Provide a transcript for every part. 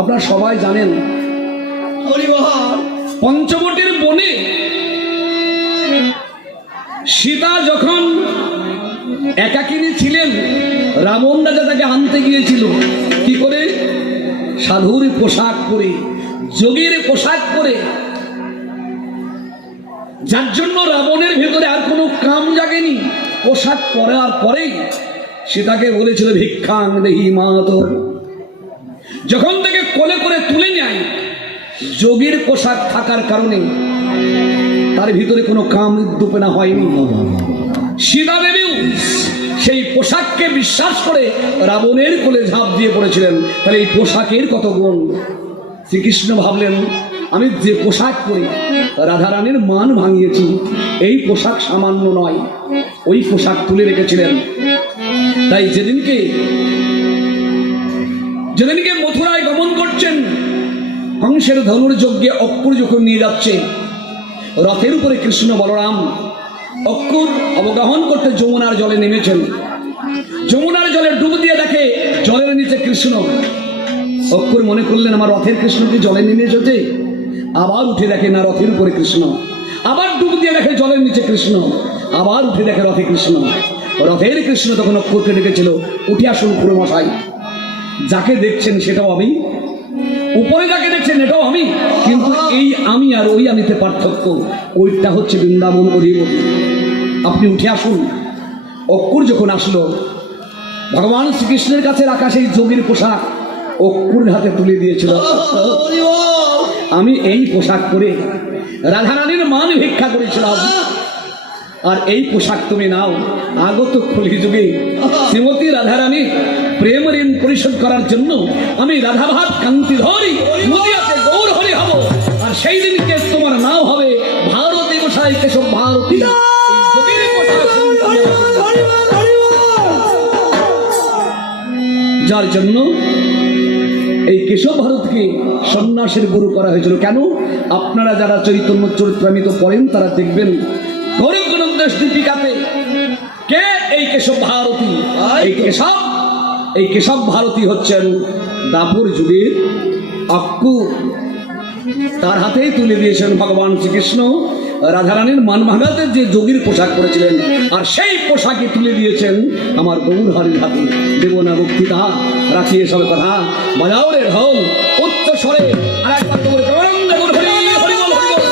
আপনারা সবাই জানেন পঞ্চবটির বনে সীতা যখন একাকিনী ছিলেন, রাবণ রাজা তাকে আনতে গিয়েছিল কি করে? সাধুর পোশাক পরে, যোগীর পোশাক পরে, যার জন্য রাবণের ভেতরে আর কোনো কাম জাগেনি। পোশাক পরার পরেই সীতাকে বলেছিল ভিক্ষাং দেহি মাতো। যখন তাকে কোলে করে তুলে নেয়, যোগীর পোশাক থাকার কারণে তার ভিতরে কোনো কাম উদ্দীপনা হয়নি। সীতা দেবীও সেই পোশাককে বিশ্বাস করে রাবণের কোলে ঝাঁপ দিয়ে পড়েছিলেন। তাহলে এই পোশাকের কত গুণ! শ্রীকৃষ্ণ ভাবলেন আমি যে পোশাক পরে রাধারানীর মান ভাঙিয়েছি, এই পোশাক সামান্য নয়, ওই পোশাক তুলে রেখেছিলেন। তাই যেদিনকে মথুরায় গমন করছেন, কংসের ধনুর যজ্ঞে অক্রুর যখন নিয়ে যাচ্ছে, রথের উপরে কৃষ্ণ বলরাম, অক্রুর অবগাহন করতে যমুনার জলে নেমেছেন। যমুনার জলে ডুব দিয়ে দেখে জলের নিচে কৃষ্ণ। অক্রুর মনে করলেন আমার রথের কৃষ্ণ কি জলে নেমে এসেছে? আবার উঠে দেখে না, রথের উপরে কৃষ্ণ। আবার ডুব দিয়ে দেখে জলের নিচে কৃষ্ণ। আবার উঠে দেখে রথে কৃষ্ণ। রথের কৃষ্ণ তখন অক্রুরকে ডেকেছিল, উঠে আসুন খুড়ো মশাই, যাকে দেখছেন সেটাও আমি, উপরে যাকে দেখছেন এটাও আমি, কিন্তু এই আমি আর ওই আমিতে পার্থক্য। ওইটা হচ্ছে বৃন্দাবন অধিপতি, আপনি উঠে আসুন। অক্রুর যখন আসলো, ভগবান শ্রীকৃষ্ণের কাছে রাখা সেই যোগীর পোশাক অক্রুরের হাতে তুলে দিয়েছিল। আমি এই পোশাক পরে রাধারানীর মান ভিক্ষা করেছিলাম, আর এই পোশাক তুমি নাও। আগত কলি যুগে শ্রীমতী রাধারানী প্রেম ঋণ পরিশোধ করার জন্য আমি রাধাভাত কান্তি ধরি নদিয়াতে গৌর হরি হব, আর সেই দিনকে তোমার নাম হবে ভারতী গোসাই কেশব ভারতী। যার জন্য এই কেশব ভারতকে সন্ন্যাসের গুরু করা হয়েছিল। কেন? আপনারা যারা চৈতন্য চরিত্রামৃত পড়েন তারা দেখবেন গৌরগ্রন্থের দীপিকাতে কে এই কেশব ভারতী। এই কেশব ভারতী হচ্ছেন দাপুর যুগের অক্রুর। তার হাতেই তুলে দিয়েছেন ভগবান শ্রীকৃষ্ণ রাধারানীর মান ভাঙাতে যে যোগীর পোশাক পরেছিলেন, আর সেই পোশাকই তুলে দিয়েছেন আমার গৌর হরির হাতে। দেব না মুক্তি তাহা, রাখি এসব কথা, বাজাও রে ঢোল উচ্চ স্বরে। আর একবার গৌর গৌর হরি হরি বল, হরি বল।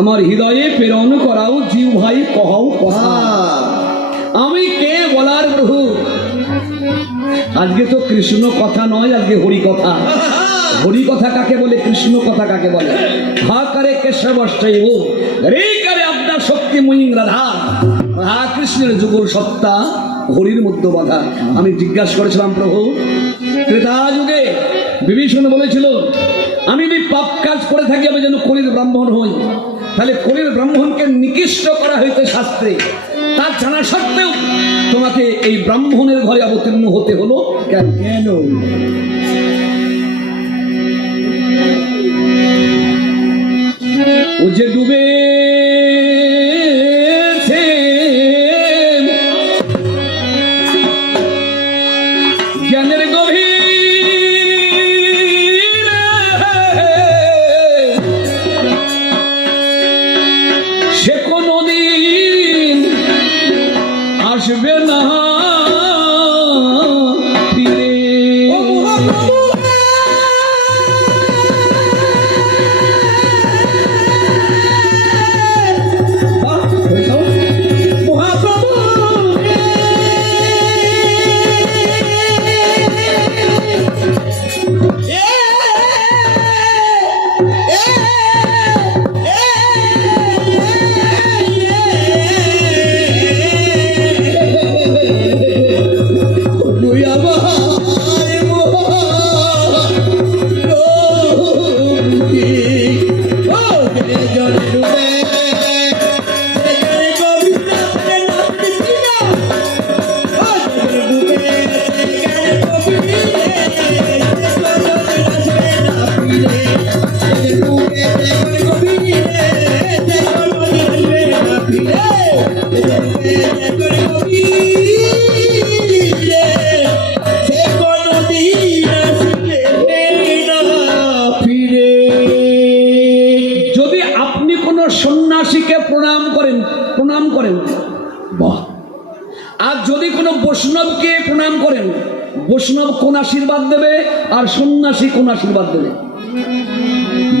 আমার হৃদয়ে প্রেরণ করাও জিউ ভাই কহাও কথা, আমি কে বলার প্রভু। আজকে তো কৃষ্ণ কথা নয়, আজকে হরি কথা। হরি কথা কাকে বলে, কৃষ্ণ কথা কাকে বলে? হা করে কেশবষ্টাই ও রে করে আপনার শক্তি ময়ী রাধা। রাধা কৃষ্ণের যুগল সত্তা হরির মধ্যে বাধা। আমি জিজ্ঞাসা করেছিলাম প্রভু, ত্রেতা যুগে বিভীষণ বলেছিল আমি যদি পাপ কাজ করে থাকি আমি যেন কলির ব্রাহ্মণ হই। তাহলে কলির ব্রাহ্মণকে নিকৃষ্ট করা হয়েছে শাস্ত্রে, তার জানা সত্ত্বেও তোমাকে এই ব্রাহ্মণের ঘরে অবতীর্ণ হতে হলো কেন? ও যে ডুবে জ্ঞানের গভীর আসবে না ফিরে। যদি আপনি কোনো সন্ন্যাসীকে প্রণাম করেন বাহ, আর যদি কোনো বৈষ্ণবকে প্রণাম করেন, বৈষ্ণব কোন আশীর্বাদ দেবে আর সন্ন্যাসী কোন আশীর্বাদ দেবে?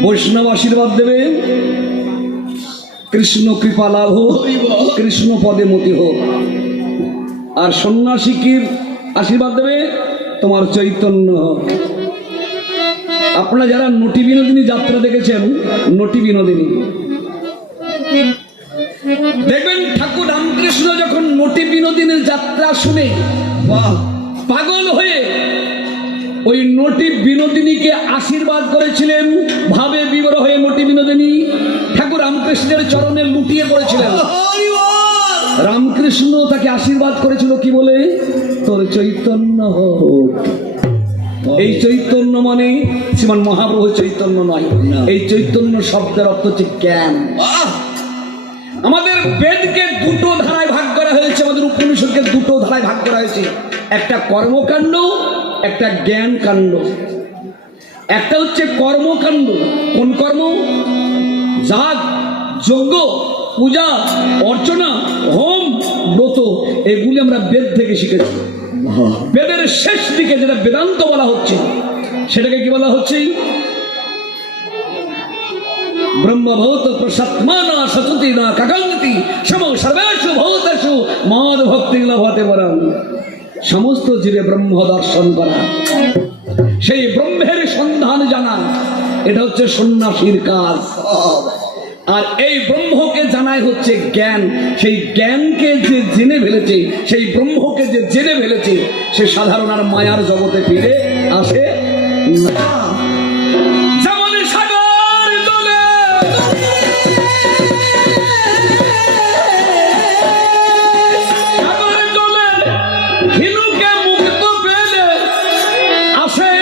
বৈষ্ণব আশীর্বাদ দেবে কৃষ্ণ কৃপা লাভ হোক, কৃষ্ণ পদে মতি হোক। আর সন্ন্যাসী কি আশীর্বাদ দেবে? তোমার চৈতন্য হোক। আপনারা যারা নটি বিনোদিনী যাত্রা দেখেছেন, নটি বিনোদিনী দেখবেন ঠাকুর রামকৃষ্ণ যখন নটি বিনোদিনীর যাত্রা শুনে পাগল হয়ে ওই নটি বিনোদিনীকে আশীর্বাদ করেছিলেন। ভাবে বিবর হয়ে নটি বিনোদিনী ঠাকুর রামকৃষ্ণের চরণে লুটিয়ে পড়েছিলেন। রামকৃষ্ণ তাকে আশীর্বাদ করেছিল কি বলে? তোর চৈতন্য হোক। এই চৈতন্য মানে শ্রীমান মহাপ্রভু চৈতন্য নয়, এই চৈতন্য শব্দের অর্থ হচ্ছে জ্ঞান। আমাদের বেদকে দুটো ধারায় ভাগ করা হয়েছে, আমাদের উপনিষদকে দুটো ধারায় ভাগ করা হয়েছে, একটা কর্মকাণ্ড, একটা জ্ঞান কাণ্ড। একটা হচ্ছে কর্মকাণ্ড। কোন কর্ম? যাগ, যজ্ঞ, পূজা, অর্চনা, হোম, ব্রত, এগুলি আমরা বেদ থেকে শিখেছি। বেদের শেষ দিকে যেটা বেদান্ত বলা হচ্ছে, সেটাকে কি বলা হচ্ছে? ব্রহ্মভূত প্রসত্মানা সচতি না কাকাঙ্গতি সম সর্বেষু ভূতেষু মদ ভক্তি লভতে বরং। সমস্ত জীবে ব্রহ্ম দর্শন করা, সেই ব্রহ্মের সন্ধান জানা, এটা হচ্ছে সন্ন্যাসীর কাজ। আর এই ব্রহ্মকে জানাই হচ্ছে জ্ঞান। সেই জ্ঞানকে যে জেনে ফেলেছে, সেই ব্রহ্মকে যে জেনে ফেলেছে, সে সাধারণ আর মায়ার জগতে ফিরে আসে না। যেমন সাগর জলে হিনুকে মুক্ত পেলে আসে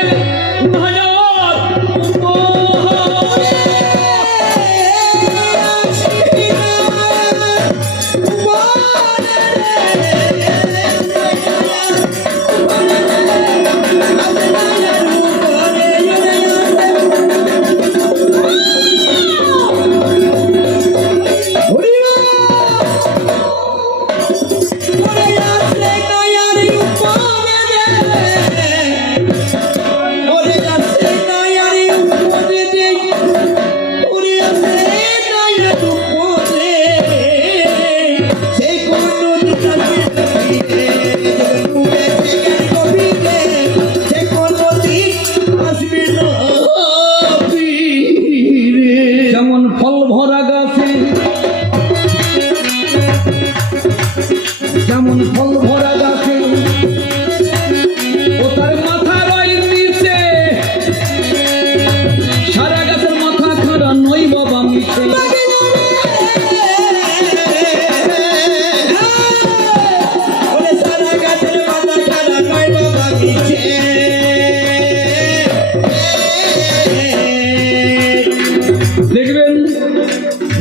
দেখবেন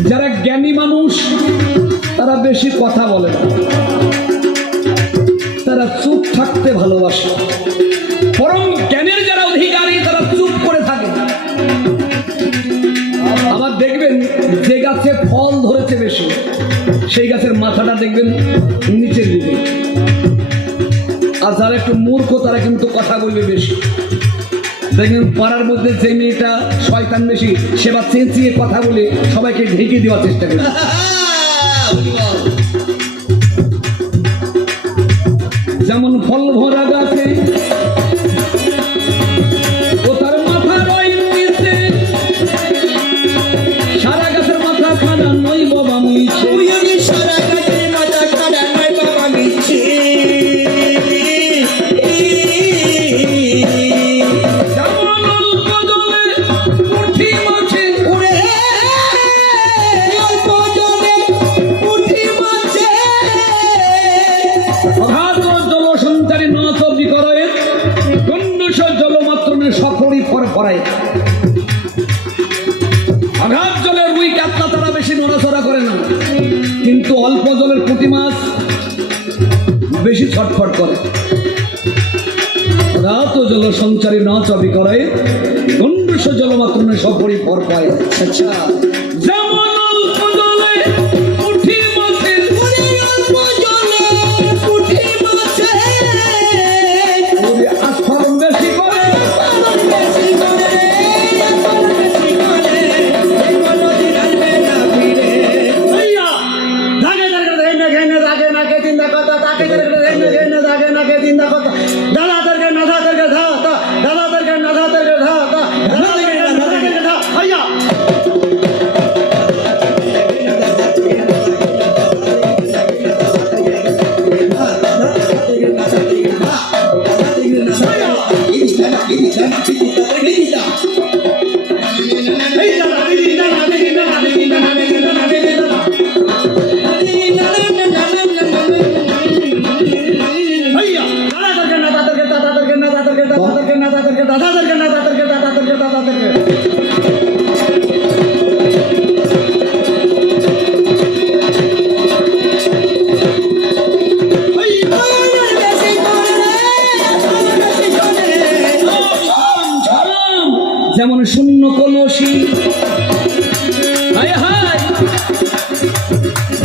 যারা জ্ঞানী মানুষ তারা বেশি কথা বলে না, তারা চুপ থাকতে ভালোবাসে। পরম জ্ঞানের যারা অধিকারী তারা চুপ করে থাকে। আবার দেখবেন যে গাছে ফল ধরেছে বেশি, সেই গাছের মাথাটা দেখবেন নিচের দিকে। আর যারা একটু মূর্খ তারা কিন্তু কথা বলবে বেশি। দেখবেন পাড়ার মধ্যে যে মেয়েটা শয়তান বেশি, সেবা চেঁচিয়ে কথা বলে সবাইকে ঢেকে দেওয়ার চেষ্টা করে। যেমন ফল ভরা গাছে ও তার মাথা রয় নিচে, সারা গাছের মাথা খাড়া নয় বাবা মিছে। সারা গাছের মাথা খাড়া নয় বাবা মিছে। আঘাত জলে রুই কাতলা তারা বেশি নড়াচড়া করে না, কিন্তু অল্প জলের পুঁটি মাছ বেশি ছটফট করে। রাত জল সঞ্চারী না চবি করে, গণ্ডুষ জল মাত্র সপরি ফর পায়। আচ্ছা, যেমন অল্প জলে পুঁটি মাছের আস্ফালন বেশি করে, যেমন শূন্য কলসি,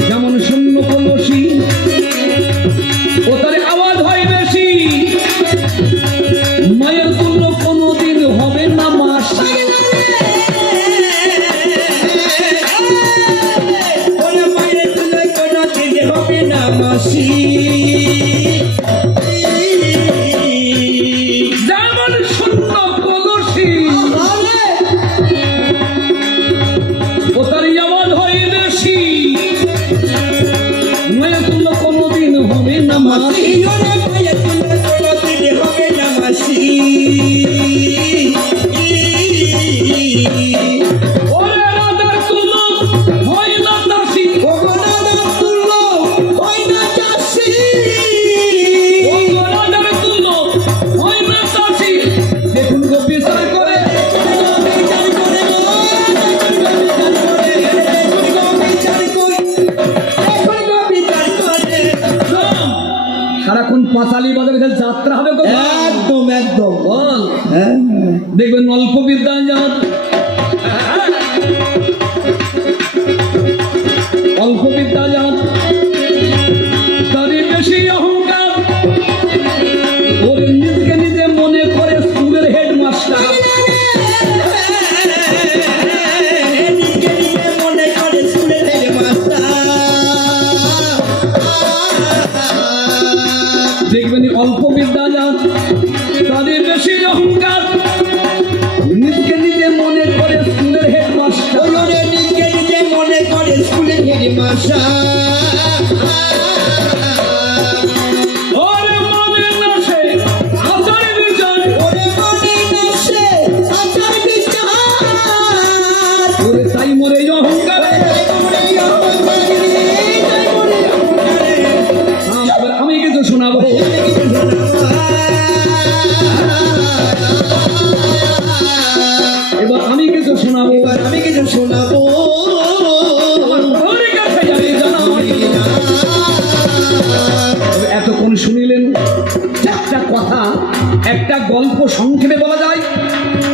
যেমন শূন্য কলসি ও তার আওয়াজ হয় বেশি, মায়ের তুল্য কোনোদিন হবে না মাসি। মায়ের তুল্য কোনোদিন হবে না মাসি। যেমন শূন্য কলসি ও তার আওয়াজ হয় বেশি, মায়ের তুল্য কোনোদিন হবে না মাসি। মায়ের তুল্য কোনোদিন হবে না মাসি। ওরে রাধার তুল্য হয় না দাসী, রাধার তুল্য হয় না দাসী, রাধার তুল্য হয় না দাসী। দেখুন গো বিচার করে, সারাক্ষণ পাঁচালি বাজারে যাত্রা হবে। একদম একদম বল, দেখবেন অল্প বিদ্যা যান, অল্প বিদ্যা যান তারই বেশি অহংকার, ওর নিজকে নিজে মনে করে স্কুলের হেডমাস্টার। মনে করে স্কুলের হেডমাস্টার, দেখবেন অল্প বিদ্যা যান তাদের বেশি অহংকার, নিজকে নিজে মনে করে স্কুলের হেডমাস্টার। নিজকে নিজে মনে করে স্কুলের হেডমাস্টার। ওরে মনে না সে আচার বিচার, ওরে মনে না সে আচার বিচার, ওরে তাই মরে অহংকারে। আমি কিছু শোনাবো, এবার আমি কিছু শোনাবো, এবার আমি কিছু শোনাবো। এতক্ষণ শুনিলেন একটা কথা, একটা গল্প সংক্ষেপে বলা যায়,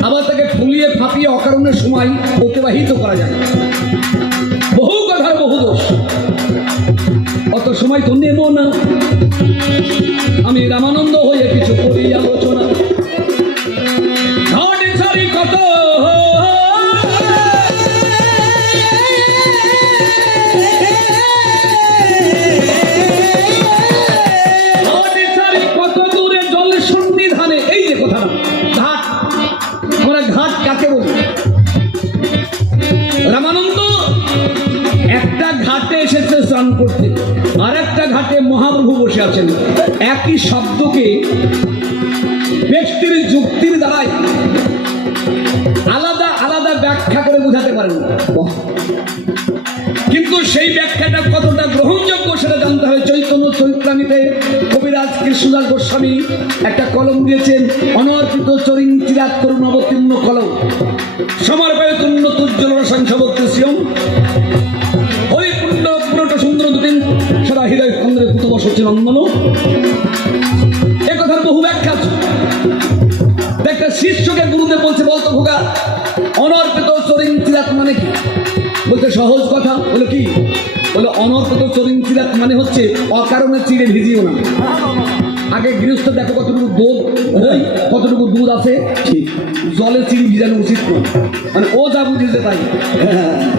আবার তাকে ফুলিয়ে ফাঁপিয়ে অকারণের সময় অতিবাহিত করা যায়। বহু কথার বহু দোষ, অত সময় তো নেব না। আমি রামানন্দ হয়ে কিছু করি আলোচনা। কত কত দূরে জল সন্নিধানে, এই যে কথা ঘাট, আমরা ঘাট কাকে বলি? রামানন্দ একটা ঘাটে এসেছে স্নান করতে, আর একটা ঘাটে মহাপ্রভু বসে আছেন। একই শব্দকে ব্যক্তির যুক্তির দ্বারাই আলাদা আলাদা ব্যাখ্যা করে বোঝাতে পারেন, কিন্তু সেই ব্যাখ্যাটা কতটা গ্রহণযোগ্য সেটা জানতে হবে। চৈতন্য চরিত্রামৃতে কবিরাজ কৃষ্ণদাস গোস্বামী একটা কলম দিয়েছেন, অনর্পিত চরিং চিরাত করুণ অবতীর্ণ কলম সমর্পয় তুণ্য তুজ্জ্বল সংখ্যা ভক্তি শ্রিয়ম ওই পুণ্য পুরোটা সুন্দর দুটি হবেন সদা হৃদয় কেন্দ্রে পুত বসছে নন্দন। এ কথার বহু ব্যাখ্যা আছে। একটা শিষ্যকে গুরুদেব বলছে, বলতো খোকা অনর্পিত চরিং চিরাত মানে কি? বলতে সহজ কথা। বলো কি? বলে অনর্পিত চরিং চিরাত মানে হচ্ছে অকারণে চিড়ে ভিজিও না। আগে গৃহস্থ দেখো কতটুকু দুধ, কতটুকু দুধ আছে, ঠিক জলে চিড়ি ভিজানো উচিত নয়, মানে ও যা বুঝেছে তাই।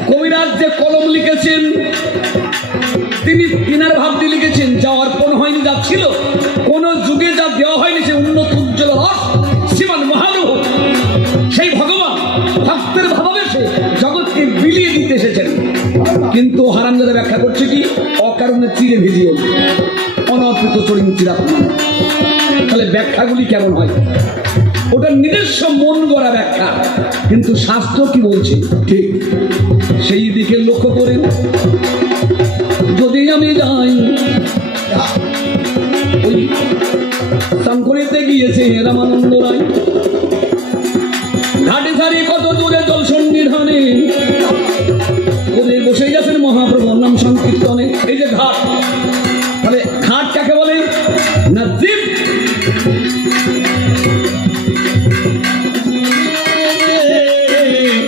কবিরাজ যে কলম লিখেছেন তিনি তিনার ভাব দিয়ে লিখেছেন, যা অর্পণ হয়নি, যা ছিল কোন যুগে যা দেওয়া হয়নি, সে উন্নত উজ্জ্বল রস শ্রীমান মহাদেব সেই ভগবান ভক্তের ভাবাবেশে জগৎকে বিলিয়ে দিতে এসেছেন। কিন্তু হারামজাদা ব্যাখ্যা করছে কি? অকারণে চিড়ে ভিজিয়ে অনর্পিত চরিং চিরাত মানে। তাহলে ব্যাখ্যাগুলি কেমন হয়? ওটা নিজস্ব মন গড়া ব্যাখ্যা, কিন্তু শাস্ত্র কি বলছে ঠিক সেই দিকে লক্ষ্য করেন। যদি আমি যাই ওই শঙ্করেতে গিয়েছে রামানন্দ রায়, ঘাটে সারি কত দূরে জল সন্নিধানে ওদের বসে গেছেন মহাপ্রভুর নাম সংকীর্তনে। এই যে ঘাট, তাহলে ঘাট কাকে বলে? না জীব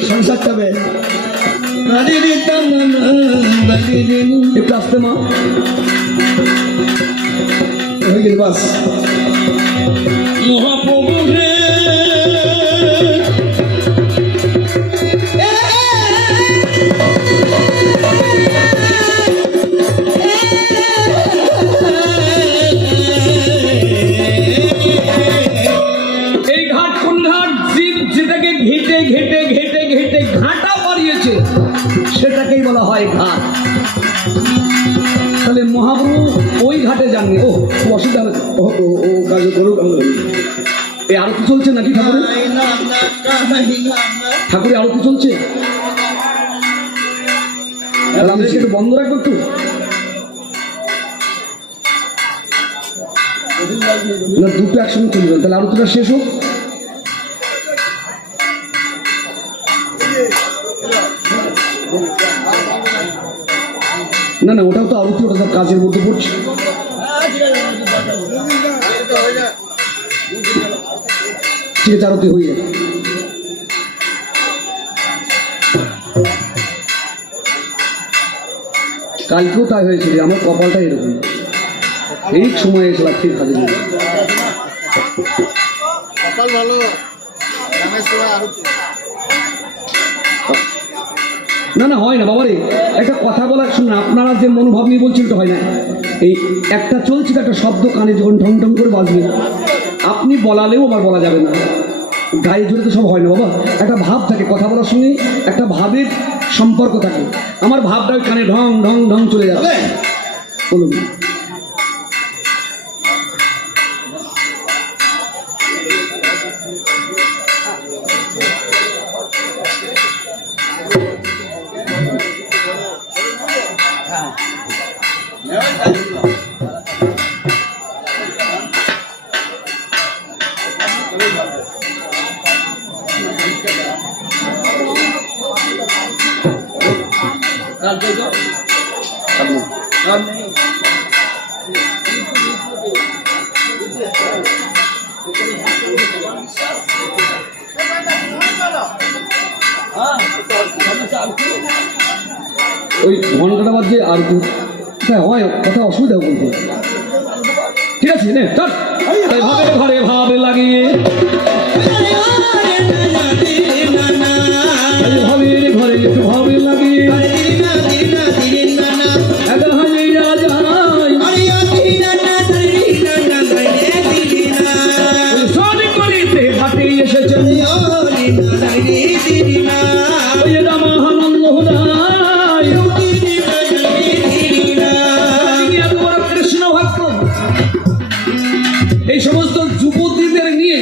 সংসার খাবে। একটু আসতে মা হয়ে গেল বাস। মহাপ্রভু সেটাকেই বলা হয় ঘাট। তাহলে মহাপ্রভু ওই ঘাটে যাননি। ও অসুবিধা হবে, ও কাজ করুক। এই আরতি চলছে নাকি ঠাকুরের? ঠাকুরের আরতি চলছে, আমাদেরকে একটু বন্ধ রাখবো একটু। না দুটো একসঙ্গে চলবে, তাহলে আরতিটা শেষ হোক। না না ওটাও তো আরতি, ওটা তো কাজের মধ্যে পড়ছে। ঠিক আছে আরতি হয়ে যাবে। কালকেও তাই হয়েছিল, আমার কপালটা এরকম, এই সময় এসে ঠিক কাজে না না হয় না বাবারে। একটা কথা বলার শুনুন, আপনারা যে মনোভাব নিয়ে বলছেন তো হয় না। এই একটা চলছে একটা শব্দ কানে যখন ঢং ঢং করে বাজবে, আপনি বলালেও আবার বলা যাবে না, গায়ে জোরে তো সব হয় না বাবা। একটা ভাব থাকে, কথা বলার সঙ্গে একটা ভাবের সম্পর্ক থাকে। আমার ভাবটা ওই কানে ঢং ঢং ঢং চলে যাবে। বলুন ওই ঘন্টাটা বাজছে আর হয় কথা অসুবিধা বলতে। ঠিক আছে নে চল, ভাবে ঘরে ভাব লাগিয়ে ভাবের ঘরে একটু ভাবে লাগিয়ে এসেছেন কৃষ্ণ ভক্ত। এই সমস্ত যুবতীদের নিয়ে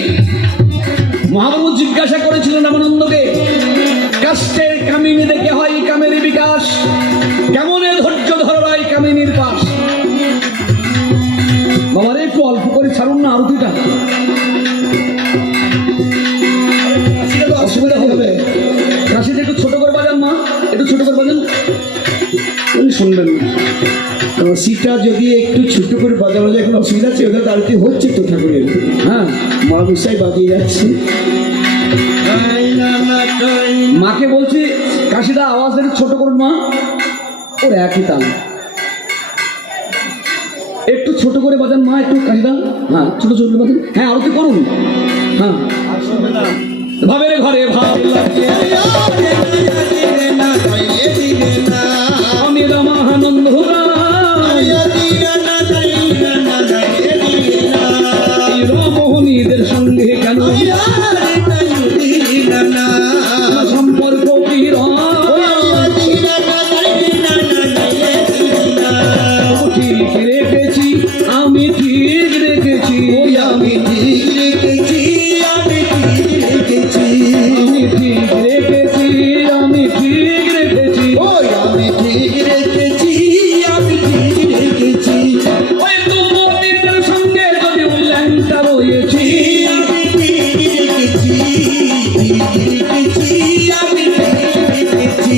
মহাপ্রভু জিজ্ঞাসা করেছিলেন রামানন্দকে, কাষ্টের কামিনী দেখে হয় কামের বিকাশ, কেমন ধৈর্য ধরাই কামিনীর পাশ। বাবারে একটু অল্প করে ছাড়ুন না আরতিটা, অসুবিধা হবে। কাশিটা একটু ছোট করে বাজান মা, একটু ছোট করে বাজান, উনি শুনবেন না। বংশীটা যদি একটু ছোট করে বাজানো যায়, কোনো অসুবিধা আছে? ওটা তাড়াতাড়ি হচ্ছে তো ঠাকুরের। হ্যাঁ, মা মশাই বাজিয়ে যাচ্ছে। মাকে বলছি কাশিদা আওয়াজ একটু ছোট করুন মা। ওর একই তাল, একটু ছোট করে বাজান মা, একটু কাশিদা। হ্যাঁ, ছোট ছোট করে বাজান। হ্যাঁ, আরতি করুন। হ্যাঁ, ভাবের ঘরে ভাব লাগে আমি রামানন্দ রমণীদের সঙ্গে কেন সম্পর্ক কি ঠিক রেখেছি আমি, ঠিক রেখেছি আমি ঠিক রেখেছি, আমি ঠিক রেখেছি, আমি ঠিক রেখেছি, আমি ঠিক রেখেছি। ওই আমি ঠিক রেখেছি, আমি ঠিক রেখেছি, ওই তোমাদের সঙ্গে যদি ল্যাংটা রয়েছি, আমি ঠিক রেখেছি, ঠিক রেখেছি, আমি ঠিক রেখেছি।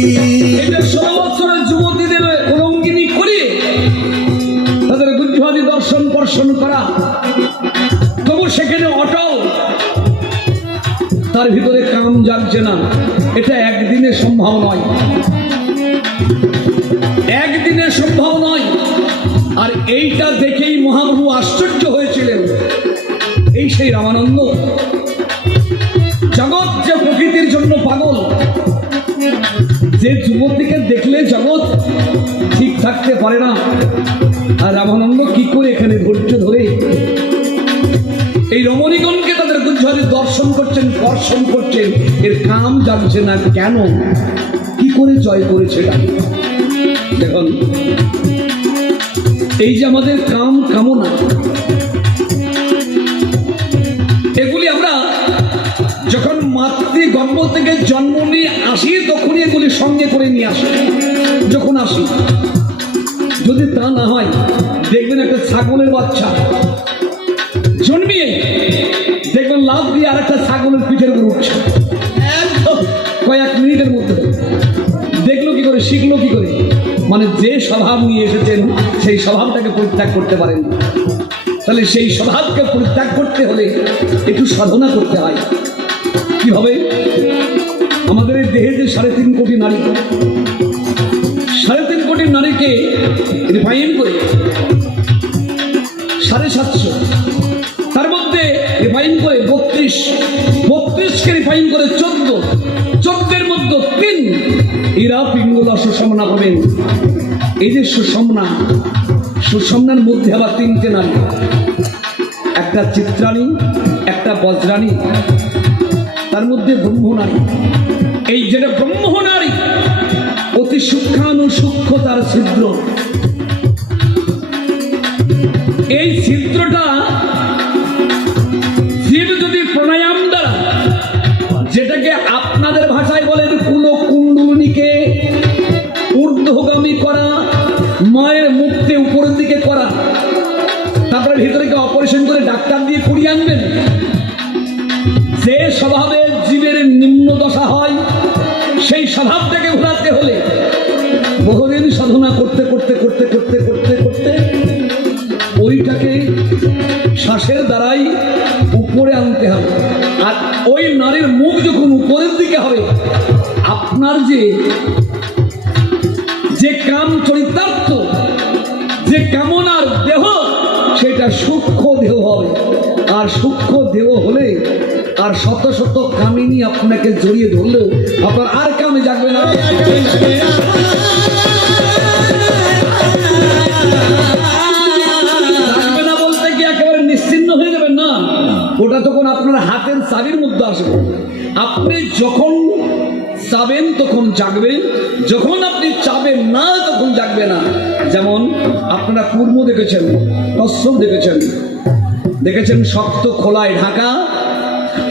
এটা 16 বছরের যুবতীদের রঙ্গিনী করে তাদের গুজ্জাদি দর্শন পর্ষণ করা, তবু সেখানে অটল, তার ভিতরে কাম জাগছে না। এটা একদিনে সম্ভব নয়, একদিনে সম্ভব নয়। আর এইটা দেখেই মহাপ্রভু আশ্চর্য হয়েছিলেন। এই সেই রামানন্দ, জগৎ যে প্রকৃতির জন্য পাগল, যে যুবতীকে দেখলে জগৎ ঠিক থাকতে পারে না, আর রামানন্দ কি করে এখানে ধৈর্য ধরে এই রমণীগণকে তাদের গুজ্জাদি দর্শন করছেন, দর্শন করছেন, এর কাম জাগছে না কেন? কি করে জয় করেছে এটা দেখুন। এই যে আমাদের কাম কামনা, এগুলি আমরা যখন মাতৃগর্ভ থেকে জন্ম নিয়ে আসি তখনই এগুলি সঙ্গে করে নিয়ে আসি। যখন আসি, যদি তা না হয় দেখবেন একটা ছাগলের বাচ্চা জন্মিয়ে দেখবেন লাফ দিয়ে আর একটা ছাগলের পিঠের উপর উঠছে একদম কয়েক মিনিটের মধ্যে। দেখলো কি করে, শিখলো কি করে? মানে যে স্বভাব নিয়ে এসেছেন সেই স্বভাবটাকে পরিত্যাগ করতে পারেন। তাহলে সেই স্বভাবকে পরিত্যাগ করতে হলে একটু সাধনা করতে হয়। কিভাবে? আমাদের এই দেহে যে 3.5 কোটি নারী, 3.5 কোটি নারীকে রিফাইন করে 750, তার মধ্যে রিফাইন করে 32কে রিফাইন করে 14, 14-এর মধ্যে 3 এরা পিঙ্গলা সুষমনা হবেন। এই যে সুষমনা, সুষমনার মধ্যে আবার 3টে নারী, একটা চিত্রাণী, একটা বজ্রাণী, তার মধ্যে ব্রহ্ম নারী। এই যেটা ব্রহ্ম নারী অতি সূক্ষ্মানুসূক্ষ্ম তার ছিদ্র, এই ছিদ্রটা জীব যদি প্রাণায়াম দ্বারা, যেটাকে আপনাদের ভাষায় বলেন কুলকুণ্ডলিনীকে ঊর্ধ্বগামী করা, মায়ের মুখতে উপরের দিকে করা, তারপরে ভিতরে অপারেশন করে ডাক্তার দিয়ে কুড়িয়ে আনবেন। যে স্বভাবে জীবের নিম্ন দশা হয়, সেই স্বভাবটাকে ঘোরাতে হলে বহুদিন সাধনা করতে করতে করতে করতে করতে করতে ওইটাকে শ্বাসের দ্বারাই উপরে আনতে হবে। আর ওই নারীর মুখ যখন উপরের দিকে হবে, আপনার যে কাম চরিতার্থ, যে কামনার দেহ, সেটা সূক্ষ্ম দেহ হবে। আর সূক্ষ্ম দেহ হলে আর শত শত কামিনী আপনাকে জড়িয়ে ধরলেও আপনার আর কামে জাগবে না। জাগবে না বলতে কি একেবারে নিশ্চিন্ন হয়ে যাবেন না, ওটা তখন আপনার হাতের চাবির মধ্যে আসবে। আপনি যখন চাবেন তখন জাগবেন, যখন আপনি চাবেন না তখন জাগবে না। যেমন আপনারা কুর্ম দেখেছেন, কচ্ছপ দেখেছেন শক্ত খোলায় ঢাকা,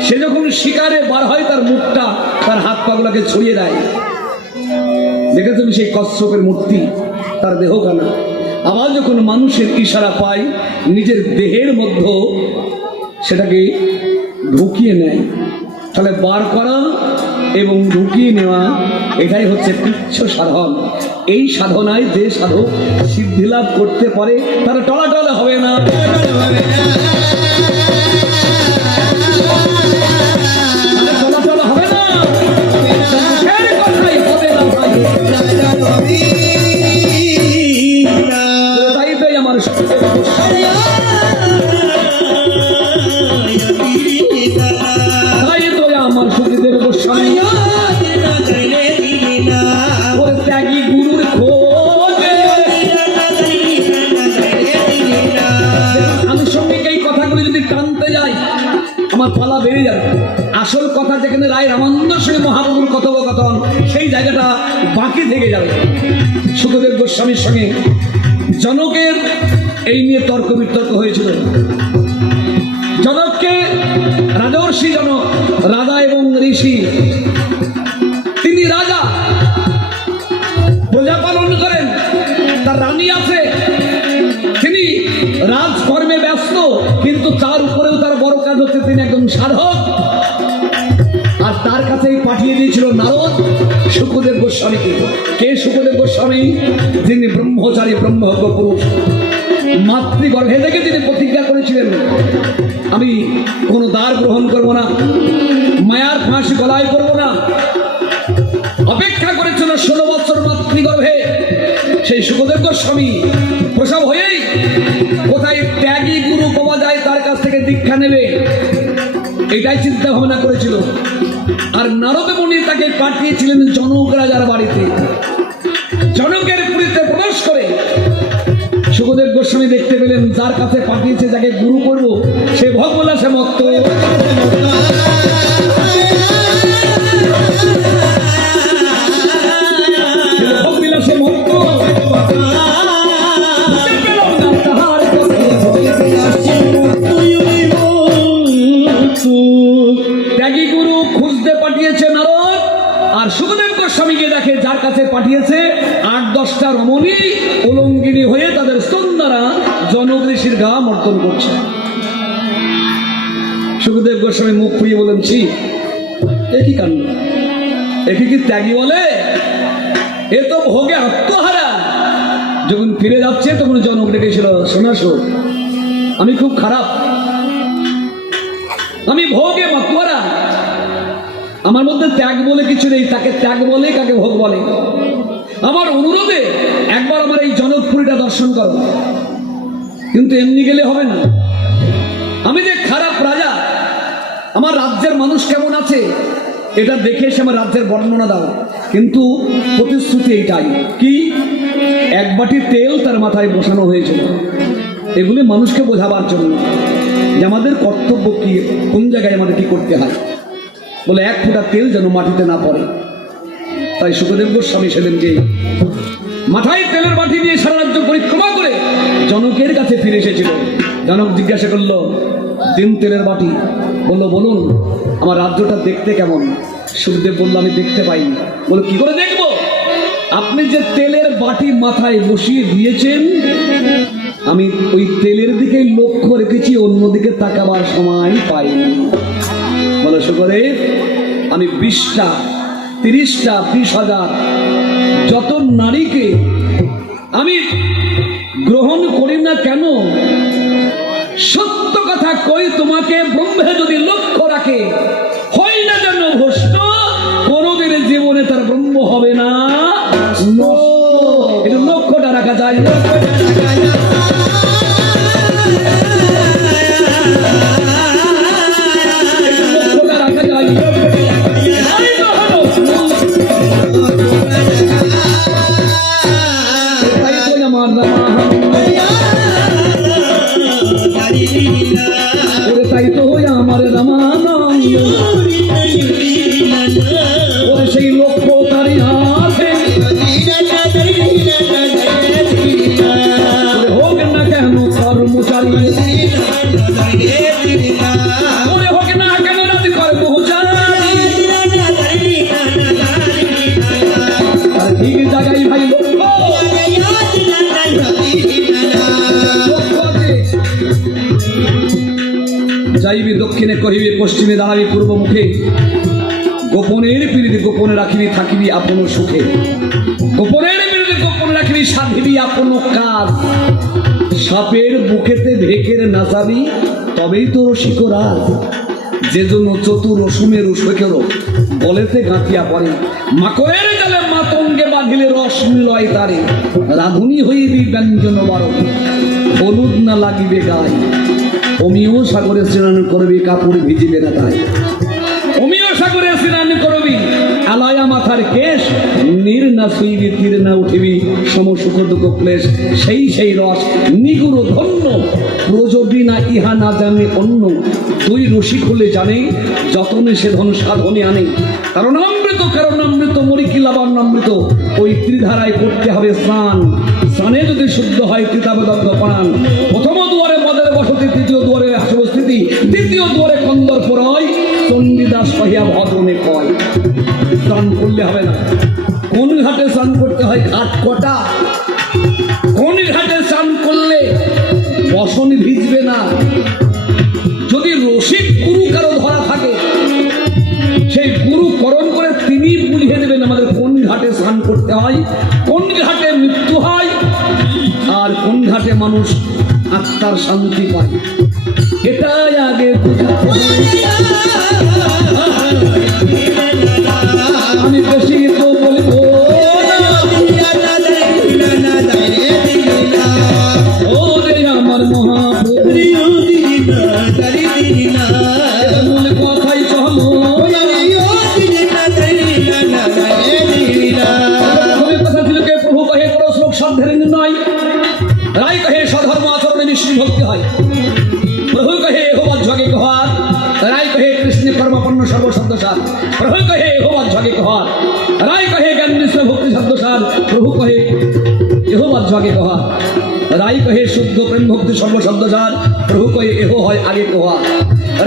সে যখন শিকারে বার হয় তার মুখটা, তার হাত পাগুলাকে ছড়িয়ে দেয়। দেখেছেন সেই কচ্ছপের মূর্তি, তার দেহখানা। আবার যখন মানুষের ইশারা পায়, নিজের দেহের মধ্যে সেটাকে ঢুকিয়ে নেয়। তাহলে বার করা এবং ঢুকিয়ে নেওয়া, এটাই হচ্ছে কৃচ্ছ সাধন। এই সাধনায় যে সাধক সিদ্ধি লাভ করতে পারে তারা টলাটল হবে না। টলাটল হবে না, মুখের কথাই হবে না ভাই। তাই তো আমার তাই তো আমার সুখদেব গোস্বামী ত্যাগী গুরুর খোঁজে আনুষঙ্গিক এই কথাগুলি যদি টানতে যাই আমার পালা বেড়ে যাবে। আসল কথা যেখানে রায় রামানন্দ সঙ্গে মহাপ্রভুর কথোপকথন, সেই জায়গাটা বাকি থেকে যাবে। সুখদেব গোস্বামীর সঙ্গে জনকের এই নিয়ে তর্ক বিতর্ক হয়েছিল। জনককে রাজর্ষি জনক, রাজা এবং ঋষি, তিনি রাজা, প্রজা পালন করেন, তার রানী আছে, তিনি রাজকর্মে ব্যস্ত, কিন্তু তার উপরেও তার বড় কাজ হচ্ছে তিনি একজন সাধক। আর তার কাছেই পাঠিয়ে দিয়েছিল নারদ সুখদেব গোস্বামীকে। কে সুখদেব গোস্বামী? যিনি ব্রহ্মচারী, ব্রহ্মজ্ঞ পুরুষ। মাতৃগর্ভে থেকে তিনি প্রতিজ্ঞা করেছিলেন, আমি কোনো দ্বার গ্রহণ করব না, মায়ার ফাঁসি গলায় করব না। অপেক্ষা করেছিল 16 বছর মাতৃগর্ভে। সেই সুখদেব গোস্বামী প্রসব হয়েই কোথায় ত্যাগী গুরু পাওয়া যায় তার কাছ থেকে দীক্ষা নেবে, এটাই চিন্তা ভাবনা করেছিল। আর নারদ মুনি তাকে পাঠিয়েছিলেন জনক রাজার বাড়িতে। জনকের পুরীতে প্রবেশ করে সুখদেব গোস্বামী দেখতে পেলেন যার কাছে পাঠিয়েছে, যাকে গুরু করব, সে ভগবলাসে মত্ত। ভগবিলাসে মত্ত। ত্যাগী গুরু খুঁজতে পাঠিয়েছে নারদ, আর সুখদেব গোস্বামীকে দেখে যার কাছে পাঠিয়েছে 8-10টা রমণী উলঙ্গিনী হয়ে তাদের স্তন দ্বারা জনক ঋষির গা মর্দন করছে। সুখদেব গোস্বামী মুখ খুঁজে বলেন, ছি, একই কাণ্ড, একে কি ত্যাগী বলে? এ তো ভোগে আত্মহারা। যখন ফিরে যাচ্ছে তখন জনক ডেকেছিল, শোনা শোন, আমি খুব খারাপ, আমি ভোগে মাতোয়ারা, আমার মধ্যে ত্যাগ বলে কিছু নেই। তাকে ত্যাগ বলে, কাকে ভোগ বলে? আমার অনুরোধে একবার আমার এই জনকপুরীটা দর্শন করো। কিন্তু এমনি গেলে হবে না, আমি যে খারাপ রাজা, আমার রাজ্যের মানুষ কেমন আছে এটা দেখে এসে আমার রাজ্যের বর্ণনা দাও। কিন্তু প্রতিশ্রুতি এইটাই, কি? 1 বাটি তেল তার মাথায় বসানো হয়েছিল। এগুলি মানুষকে বোঝাবার জন্য যে আমাদের কর্তব্য কি, কোন জায়গায় আমাদের কি করতে হয়। বলে 1 ফোঁটা তেল যেন মাটিতে না পড়ে। তাই সুখদেব গোস্বামী সেদিনকে মাথায় তেলের বাটি দিয়ে সারা রাজ্য পরিক্রমা করে জনকের কাছে ফিরে এসেছিল। জনক জিজ্ঞাসা করলো, দিন তেলের বাটি। বললো, বলুন আমার রাজ্যটা দেখতে কেমন? সুখদেব বললো, আমি দেখতে পাইনি। বলো, কি করে দেখবো? আপনি যে তেলের বাটি মাথায় বসিয়ে দিয়েছেন, আমি ওই তেলের দিকে লক্ষ্য রেখেছি, অন্যদিকে তাকাবার সময় পাইনি। বলো, সুখদেব, আমি 20টা 30টা 20,000 যত নারীকে আমি গ্রহণ করি না কেন, সত্য কথা কই তোমাকে, ব্রহ্মে যদি লক্ষ্য রাখে, হয় না যেন ভ্রষ্ট, কোনদিন জীবনে তার ব্রহ্ম হবে না। এটা লক্ষ্যটা রাখা যায় না। তাই তো আমার রামানন্দ, সেই লক্ষ্য তারই আছে, হোক না কেন কর্মচারী, হোক না কেন রাজ কর্মচারী, ঠিক জায়গায় ভাই লক্ষ্য। যাইবি দক্ষিণে কহিবি, পশ্চিমে দাঁড়াবি পূর্ব মুখে, গোপনের বিরুদ্ধে গোপনে রাখিবি, থাকিবি আপন সুখে। গোপনের বিরুদ্ধে সাধিবি আপন কাজ, সাপের বুকেতে ভেকের নাচাবি তবেই তো রসিকরাজ। যে জন্য চতুর রসুমের উষেকেরও বলেতে গাঁথিয়া পড়ে, মাকড়ের জালে মাতঙ্গে বাঁধিলে রস মিলয় তারে, রাধুনি হইবি ব্যঞ্জন বারণ, হলুদ না লাগিবে গায়ে, অমিও সাগরে স্নান করবি কাপড় ভিজিবে না তাই। অমিও সাগরে স্নান করবি আলায়া মাথার কেশ, নীর না শুইবি তীর না উঠিবি সমসুখ দুঃখ ক্লেশ, সেই রস নিগুড় ধন্য, প্রযোগী না ইহা না জানে অন্য, তুই রসিক হলে জানে যতনে সে ধন সাধনে আনে। কারণ অমৃত মরিকি লাবণ্যামৃত, ওই ত্রিধারায় করতে হবে স্নান, স্নানে যদি শুদ্ধ হয় কৃতাবদগ্ধ প্রাণ। প্রথম দুয়ারে মদের বসতি, তৃতীয় দুয়ারে হাস্যস্থিতি, দ্বিতীয় দুয়ারে কন্দর পরয়, চণ্ডীদাস কহিয়া ভদ্রমে কয়। স্নান করলে হবে না। কোন ঘাটে স্নান করতে হয়? ঘাট কটা? কোন ঘাটে স্নান করলে বসন ভিজবে না? যদি রসিক গুরু কারো ধরা থাকে, সেই গুরু করণ করে তিনি বুঝিয়ে দেবেন আমাদের কোন ঘাটে স্নান করতে হয়, কোন ঘাটে মৃত্যু হয়, আর কোন ঘাটে মানুষ আত্মার শান্তি পায়। এটাই আগে বুঝাতে হবে। আমি বেশি তো বলবো ও রে আমার মহাপ্রভু, মূল কথাই চলো। কথা ছিল কে প্রভু কহে কোনো শ্লোক সাধ্যের নয়, রায় কহে স্বধর্ম আচরণে নিশ্চিত ভক্তি হয়। প্রভু কহে এহোবাদ ঝগে কহার, রায় কহে কৃষ্ণ কর্মপন্ন সর্বশব্দসার। প্রভু কহে এহোবাদ ঝগে কহার, রায় কহে জ্ঞান মিশ্র ভক্তি শব্দসার। প্রভু কহে এহোবাদ ঝগে কহার, রায় কহে শুদ্ধ প্রেম ভক্তি সর্বশব্দসার। প্রভু কহে এহো হয় আগে কহার,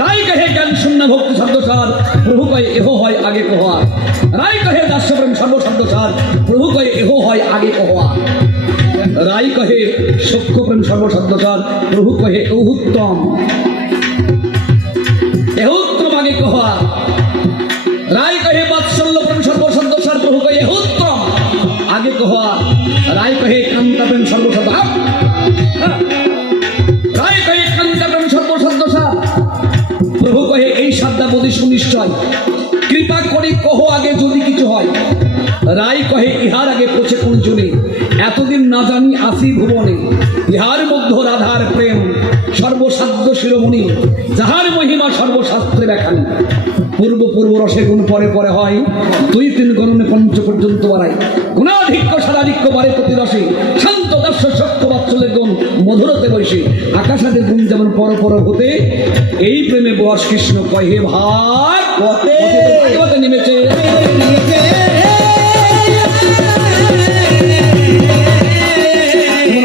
রায় কহে জ্ঞান শূন্য ভক্তি শব্দসার। প্রভু কহে এহো হয় আগে কহার, রায় কহে দাস্য প্রেম সর্বশব্দসার। প্রভু কহে এহো হয় আগে কহার, রাই কহে সখ্য প্রেম সর্বশব্দসার। প্রভু কহে এহুত্তম আগে কহা, রায় কহে বাৎসল্য প্রেম সর্বশব্দসার। প্রভু কহে এহুত্তম আগে কহা, রায় কহে কান্তা প্রেম সর্বশব্দ, রায় কহে কান্তা প্রেম সর্বশব্দসার। প্রভু কহে এই সাধ্যাবধি সুনিশ্চয়, কৃপা করি কহ আগে যদি কিছু হয়। রায় কহে ইহার আগে পৌঁছে কোন জনে, এতদিন না জানি আসি ভুবনে। ইহার মধ্য রাধার প্রেম সর্বসাধ্য শিরোমণি, যাহার মহিমা সর্বশাস্ত্রে ব্যাখ্যানি। পূর্ব রসে গুণ পরে পরে হয়, 2-3 গণনে পঞ্চ পর্যন্ত বাড়ায়। গুণাধিক্য সারাধিক্য বাড়ে প্রতি রসে, শান্ত দাস্য সত্য বাৎসল্যের গুণ মধুরতে বৈশে। আকাশাদের গুণ যেমন পর হতে, এই প্রেমে বস কৃষ্ণ কহে ভাই পথে নেমেছে।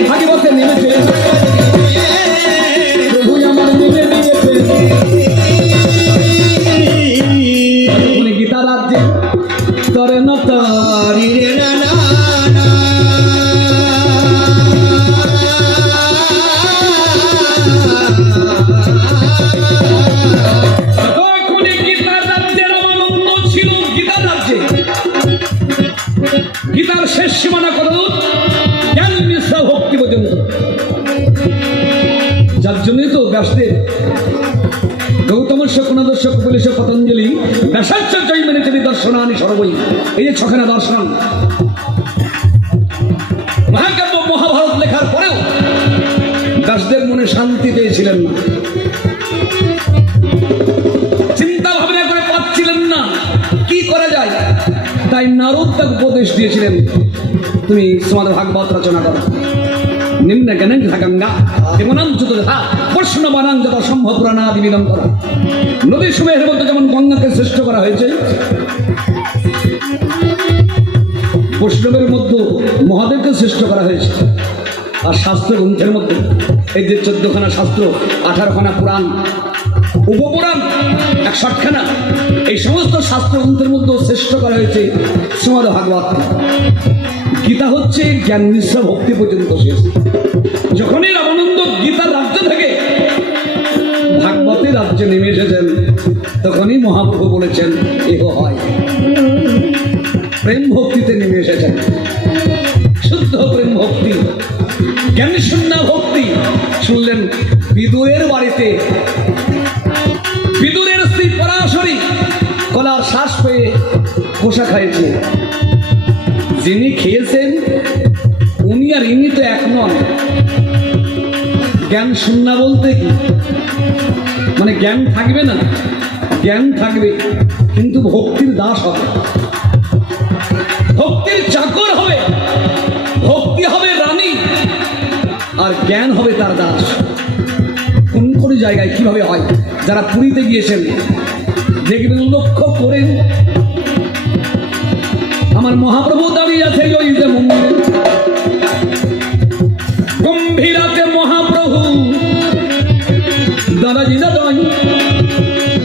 ভাগবতে নেমেছে, প্রভু আমার নেমে দিয়েছে। গীতা রাজ্যে তরে নতারি রে না না না, তখনই গীতার রাজ্যের অবলম্বন ছিল। গীতার রাজ্যে গীতার শেষ সীমানা কত দূর? জ্ঞান মিশ্র ভক্তি পর্যন্ত। যার জন্যই তো ব্যাসদেব গৌতমস্য কুণাদস্য কপিলেশ পতঞ্জলি ব্যাসাচ্য জৈমিনী দেবী দর্শনানি সর্বই, এই যে 6খানা দর্শন। মহাকাব্য মহাভারত লেখার পরেও ব্যাসদেব মনে শান্তি পেয়েছিলেন না, চিন্তা ভাবনা করে পাচ্ছিলেন না কি করা যায়। তাই নারদ তাকে উপদেশ দিয়েছিলেন, তুমি শ্রীমদ্ ভাগবত রচনা করো। নিম্ন জ্ঞান গঙ্গা দেবনাম যত যথা বৈষ্ণবানাং যত সম্ভব পুরাণাদি বিদম করা। নদী সমূহের মধ্যে যেমন গঙ্গাকে শ্রেষ্ঠ করা হয়েছে, বৈষ্ণবের মধ্যে মহাদেবকে শ্রেষ্ঠ করা হয়েছে। আর শাস্ত্র গ্রন্থের মধ্যে এই যে 14খানা শাস্ত্র, 18খানা পুরাণ, উপপুরাণ 61খানা, এই সমস্ত শাস্ত্র গ্রন্থের মধ্যে শ্রেষ্ঠ করা হয়েছে শ্রীমদ্ ভাগবত। গীতা হচ্ছে জ্ঞান মিশ্র ভক্তি পর্যন্ত শেষ। যখনই রামানন্দ গীতার রাজ্য থেকে ভাগবতের রাজ্যে নেমে এসেছেন, তখনই মহাপ্রভু বলেছেন এহ হয়। প্রেম ভক্তিতে নেমে এসেছেন, শুদ্ধ প্রেম ভক্তি। জ্ঞান শূন্য ভক্তি। শুনলেন বিদুরের বাড়িতে বিদুরের স্ত্রী পরাশরী কলার শ্বাস পেয়ে খোসা খাইছে। যিনি খেয়েছেন উনি আর ইনি তো এক নন। জ্ঞান শূন্য বলতে কি, মানে জ্ঞান থাকবে না, জ্ঞান থাকবে কিন্তু ভক্তির দাস হবে, ভক্তির চাকর হবে, ভক্তি হবে রানী আর জ্ঞান হবে তার দাস। কোন কোন জায়গায় কিভাবে হয়, যারা পুরীতে গিয়েছেন দেখবেন, লক্ষ্য করেন আমার মহাপ্রভু দাঁড়িয়ে আছে জয়িতে মন্দিরে, গম্ভীরাতে মহাপ্রভু দাঁড়াজিদা দয়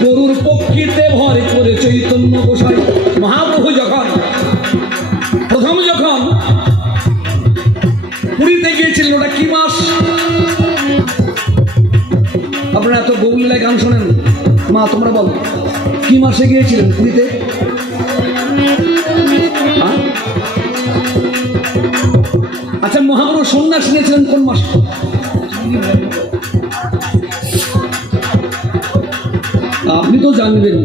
গরুর পক্ষীতে ভর করে চৈতন্য গোসাই মহাপ্রভু যখন যখন পুরীতে গিয়েছিলেন, ওটা কি মাস? আপনারা এত গৌরীলায় গান শোনেন, মা তোমরা বল কি মাসে গিয়েছিলেন পুরীতে? আচ্ছা, মহাপ্রভু সন্ন্যাস নিয়েছিলেন কোন মাসে? আপনি তো জানবেন,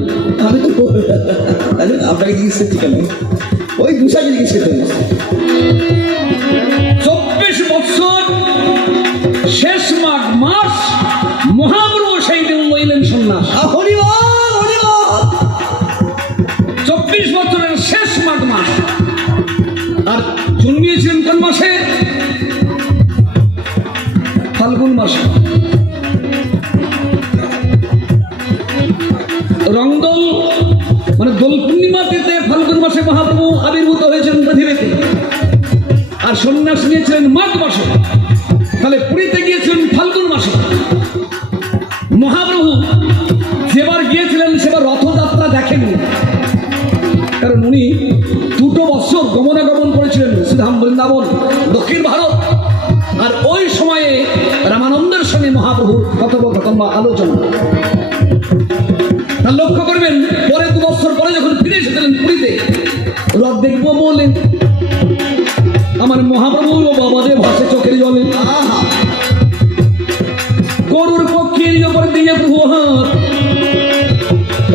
আমি তো আপনাকে জিজ্ঞেস করছি কেন, ওই দুসাকে জিজ্ঞেস করতে হবে। 24 বছর শেষ মাঘ মাস মহাপ্রভু সেই দিন লইলেন সন্ন্যাস। 24 বছরের শেষ মাঘ মাস। আর জন্মিয়েছিলেন কোন মাসে? ফাল্গুন মাসে। রংদোল মানে দোল পূর্ণিমা তিথিতে ফাল্গুন মাসে মহাপ্রভু আবির্ভূত হয়েছেন পৃথিবীতে, আর সন্ন্যাস নিয়েছিলেন মাঘ মাসে। তাহলে পুরীতে গিয়েছিলেন ফাল্গুন মাসে। মহাপ্রভু যেবার গিয়েছিলেন সেবার রথযাত্রা দেখেননি, কারণ উনি 2 বছর গমনাগমন করেছিলেন শ্রীধাম বৃন্দাবন দক্ষিণ ভারত। আর ওই সময়ে রামানন্দের সঙ্গে মহাপ্রভুর কথোপকথন বা আলোচনা। তা লক্ষ্য করবেন, পরে 2 বছর পরে যখন ফিরে এসেছিলেন পুরীতে, রথ দেখবো বলে আমার মহাপ্রভু ও বাবাদের ভাসে চোখের জলে। গরুর পক্ষীর উপর দিয়ে প্রভু হাত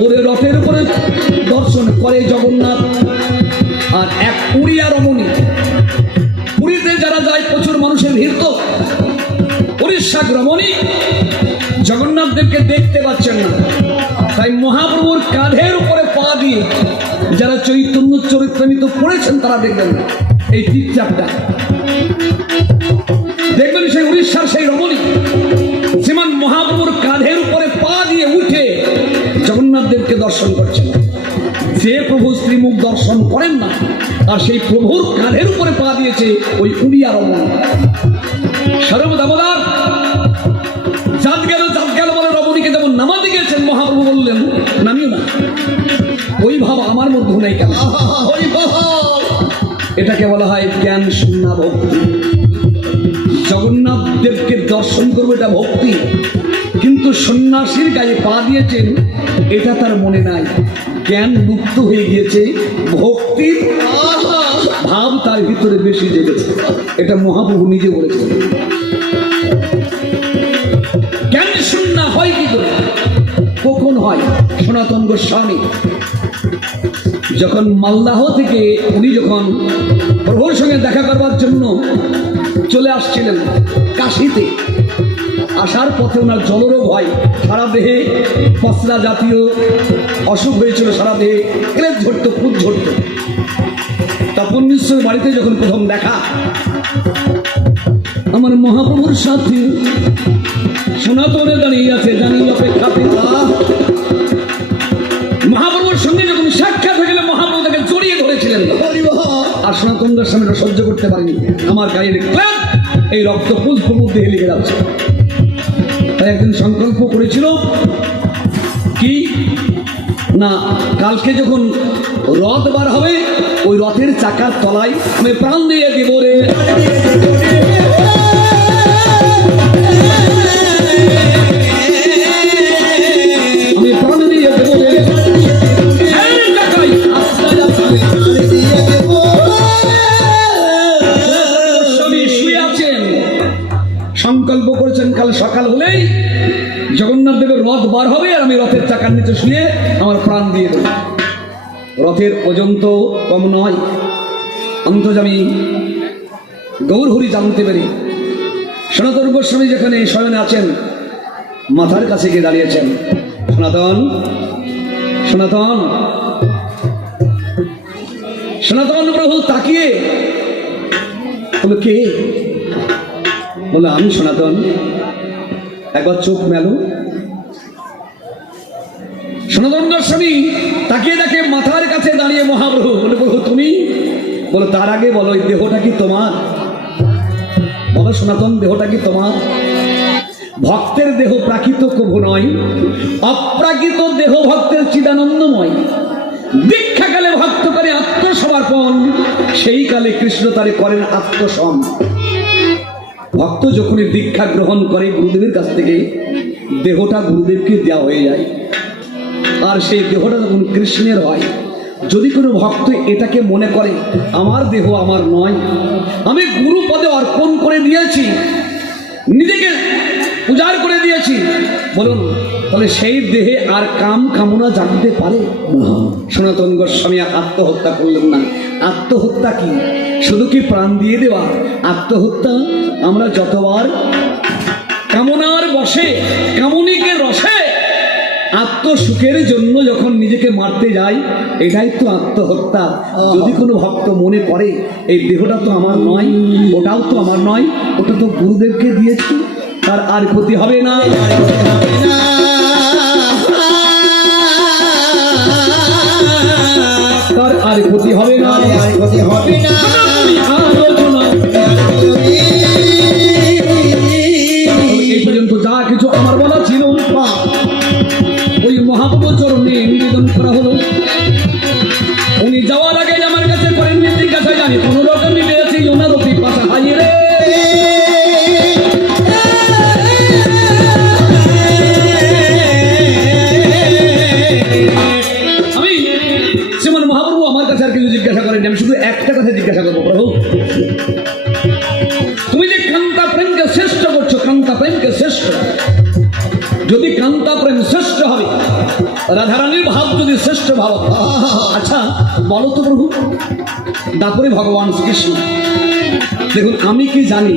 ওরে রথের উপরে দর্শন করে জগন্নাথ। আর এক উড়িয়া রমণী, পুরীতে যারা যায় প্রচুর মানুষের ভিড়, তো উড়িষ্যা রমণী জগন্নাথ দেবকে দেখতে পাচ্ছেন না, তাই মহাপ্রভুর কাঁধের উপরে পা দিয়ে যারা চৈতন্য চরিত্রামৃত পড়েছেন তারা দেখবেন এই টিপচাপটা দেখবেন, সেই উড়িষ্যার সেই রমণী শ্রীমান মহাপ্রভুর কাঁধের উপরে পা দিয়ে উঠে জগন্নাথ দেবকে দর্শন করছেন। যে প্রভু শ্রীমুখ দর্শন করেন না, আর সেই প্রভুর কাঁধের উপরে পা দিয়েছে ওই উড়িয়া রমণী। সর্বদামোদার জাত গেল বলে রমণীকে যেমন নামাতে গেছেন, মহাপ্রভু বললেন নামিও না। ওই ভাব আমার মধ্যে নেই কেন? এটাকে বলা হয় জ্ঞান শূন্য ভক্তি। জগন্নাথ দেবকে দর্শন করবো, এটা ভক্তি, কিন্তু সন্ন্যাসীর গায়ে পা দিয়েছেন এটা তার মনে নাই। জ্ঞান লুপ্ত হয়ে গিয়েছে, ভক্তির ভাব তার ভিতরে বেশি জেগেছে। এটা মহাপ্রভু নিজে বলেছেন। জ্ঞান শূন্য হয় কি করে, কখন হয়? সনাতন গোস্বামী যখন মালদাহ থেকে উনি যখন প্রভুর সঙ্গে দেখা করবার জন্য চলে আসছিলেন কাশীতে, আসার পথে ওনার জলরোগ হয়, সারা দেহে পশলা জাতীয় অসুখ হয়েছিল, সারা দেহে ক্লেদ ঝরতো, খুব ঝরতো। তপন মিশ্রের বাড়িতে যখন প্রথম দেখা, আমার মহাপ্রভুর সাথে সনাতনে দাঁড়িয়ে আছে, জানি অপেক্ষাতে। মহাপ্রভুর সঙ্গে যখন সাক্ষাৎ হয়ে গেলে মহাপ্রভু তাকে জড়িয়ে ধরেছিলেন, আর সনাতন গোস্বামী সহ্য করতে পারেনি। আমার গায়ে এই রক্ত পুষ্প মধ্যে লেগে যাচ্ছে। তাই একদিন সংকল্প করেছিল কি না, কালকে যখন রথ বার হবে ওই রথের চাকার তলায় আমি প্রাণ দিয়ে দেব রে। আমি প্রাণ দিয়ে দেব রে। করেছেন কাল সকাল হলেই জগন্নাথ দেবের রথ বার হবে আর আমি রথের চাকার নিচে শুয়ে আমার প্রাণ দিয়ে দেব। রথের ওজন তো কম নয়। অন্তর্যামী গৌরহরি জানতে পেরে সনাতন গোস্বামী যেখানে শয়নে আছেন মাথার কাছে গিয়ে দাঁড়িয়েছেন। সনাতন, সনাতন, সনাতন প্রভু তাকিয়ে বলে, কে? বলে, আমি সনাতন। একবার চোখ মেলো। সনাতন গোস্বামী তাকিয়ে দেখে মাথার কাছে দাঁড়িয়ে মহাপ্রভু। বলে, প্রভু তুমি? বলে, তার আগে বলো এই দেহটা কি তোমার? বলো সনাতন, দেহটা কি তোমার? ভক্তের দেহ প্রাকৃত কভু নয়, অপ্রাকৃত দেহ ভক্তের চিদানন্দময়। দীক্ষাকালে ভক্ত করে আত্মসমর্পণ, সেই কালে কৃষ্ণ তারে করেন আত্মসম। ভক্ত যখনই দীক্ষা গ্রহণ করে গুরুদেবের কাছ থেকে, দেহটা গুরুদেবকে দেওয়া হয়ে যায়, আর সেই দেহটা যখন কৃষ্ণের হয়। যদি কোনো ভক্ত এটাকে মনে করে আমার দেহ আমার নয়, আমি গুরু পদে অর্পণ করে দিয়েছি, নিজেকে উজাড় করে দিয়েছি, বলুন তাহলে সেই দেহে আর কাম কামনা জাগতে পারে? সনাতন গোস্বামী আত্মহত্যা করলেন না। আত্মহত্যা কি? শুধু কি প্রাণ দিয়ে দেওয়া? আত্মহত্যা আমরা যতবার কামনার বশে, কামনিকে রসে, আত্মসুখের জন্য যখন নিজেকে মারতে যাই, এটাই তো আত্মহত্যা। যদি কোনো ভক্ত মনে করে এই দেহটা তো আমার নয়, ওটাও তো আমার নয়, ওটা তো গুরুদেবকে দিয়েছি, তার আর ক্ষতি হবে না। তার আর ক্ষতি হবে না। এই পর্যন্ত যা কিছু আমার বলা ছিল ওই মহাপ্রভু চরণে নিবেদন করা হলো। উনি যাওয়ার আগে আমার কাছে করেন জিজ্ঞাসা, জানি কোন রকমই পেয়েছি ওনার অতি পাশা হাজিয়ে রে। আমি শ্রীমান মহাপ্রভু আমার কাছে আর কিছু জিজ্ঞাসা করেন, আমি শুধু একটা কথা জিজ্ঞাসা করবো, প্রভু তুমি যে কান্তা প্রেমকে শ্রেষ্ঠ করছো, কান্তা প্রেমকে শ্রেষ্ঠ, যদি কান্তা প্রেম শ্রেষ্ঠ হবে, রাধারানীর ভাব যদি শ্রেষ্ঠ ভাব, আচ্ছা বলো তো প্রভু, তারপরে ভগবান শ্রীকৃষ্ণ। দেখুন আমি কি জানি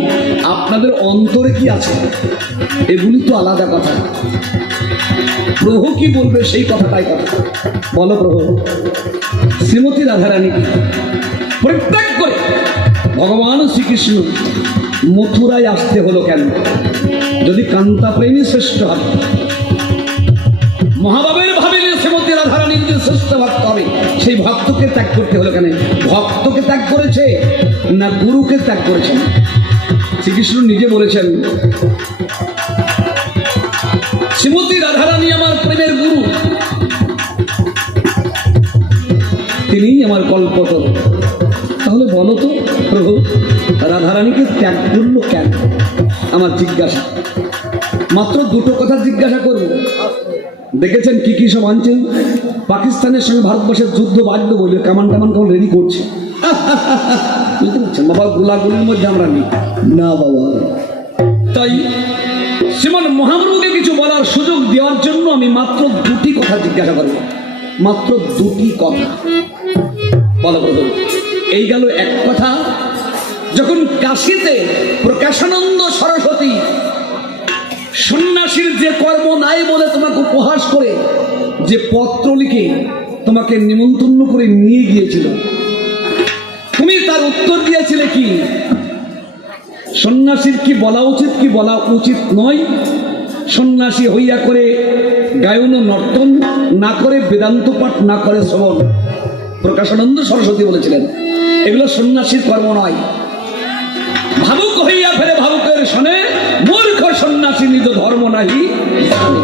আপনাদের অন্তরে কি আছে, এগুলি তো আলাদা কথা। প্রভু কি বলবে সেই কথাটাই কথা। বলো প্রভু, শ্রীমতী রাধারানী প্রত্যেক করে ভগবান শ্রীকৃষ্ণ মথুরায় আসতে হলো কেন? যদি কান্তা প্রেমী শ্রেষ্ঠ হবে, মহাভাবের ভাবিলে শ্রীমতী রাধারানী যদি শ্রেষ্ঠ ভক্ত হবে, সেই ভক্তকে ত্যাগ করতে হলো কেন? ভক্তকে ত্যাগ করেছে না গুরুকে ত্যাগ করেছেন? শ্রীকৃষ্ণ নিজে বলেছেন, শ্রীমতী রাধারানী আমার প্রেমের গুরু, তিনিই আমার কল্পতরু। তাহলে বলো তো প্রভু, রাধারানীকে ত্যাগ করলো কেন? আমার জিজ্ঞাসা, মাত্র দুটো কথা জিজ্ঞাসা করব। দেখেছেন কি কি সব আনছেন? পাকিস্তানের সঙ্গে ভারতবর্ষের যুদ্ধ বাজলো বলে কামান টামান কেমন রেডি করছে, বুঝতে পারছেন? বাবা গোলাগুলির মধ্যে আমরা নেই না বাবা। তাই শ্রীমান মহাপ্রভুকে কিছু বলার সুযোগ দেওয়ার জন্য আমি মাত্র দুটি কথা জিজ্ঞাসা করব, মাত্র দুটি কথা। বলো প্রভু। এই গেল এক কথা। যখন কাশীতে প্রকাশানন্দ সরস্বতী সন্ন্যাসীর যে কর্ম নাই বলে তোমাকে উপহাস করে যে পত্র লিখে তোমাকে নিমন্ত্রণ করে নিয়ে গিয়েছিল, তুমি তার উত্তর দিয়েছিলে কি? সন্ন্যাসীর কি বলা উচিত কি বলা উচিত নয়? সন্ন্যাসী হইয়া করে গায়ন নর্তন না করে, বেদান্ত পাঠ না করে শ্রবণ, প্রকাশানন্দ সরস্বতী বলেছিলেন এগুলো সন্ন্যাসীর কর্ম নয়। ভাবুক হইয়া ফেরে ভাবুকের শোনে, মূর্খ সন্ন্যাসী নিজ ধর্ম নাহি জানে।